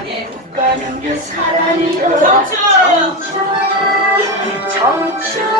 세상에 국가는 게 사랑이여. 정춘 정춘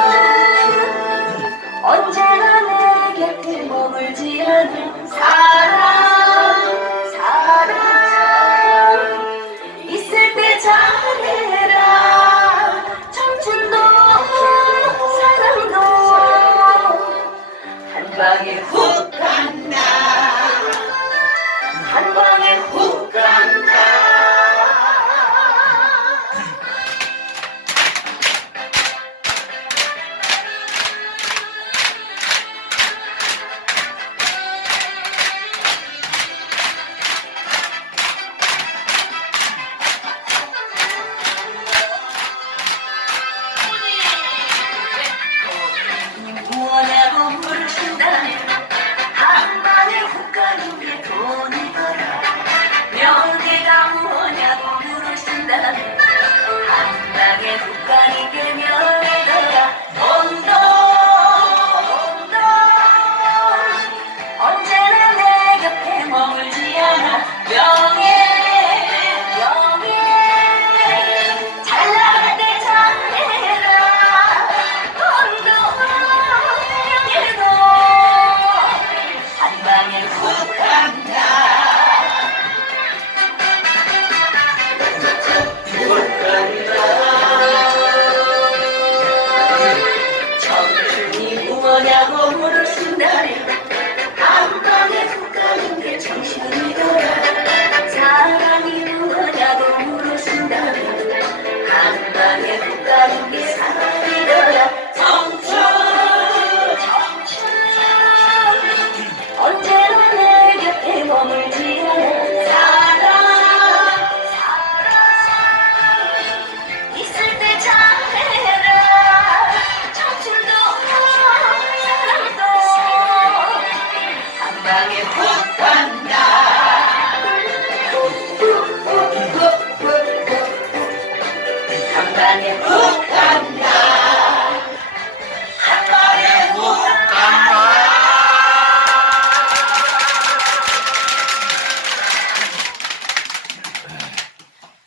doña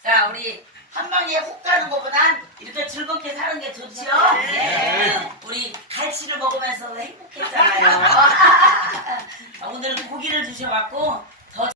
자 우리 한 방에 훅 가는 것보단 이렇게 즐겁게 사는 게 좋지요? 네. 우리 갈치를 먹으면서 행복했잖아요. 오늘은 고기를 주셔갖고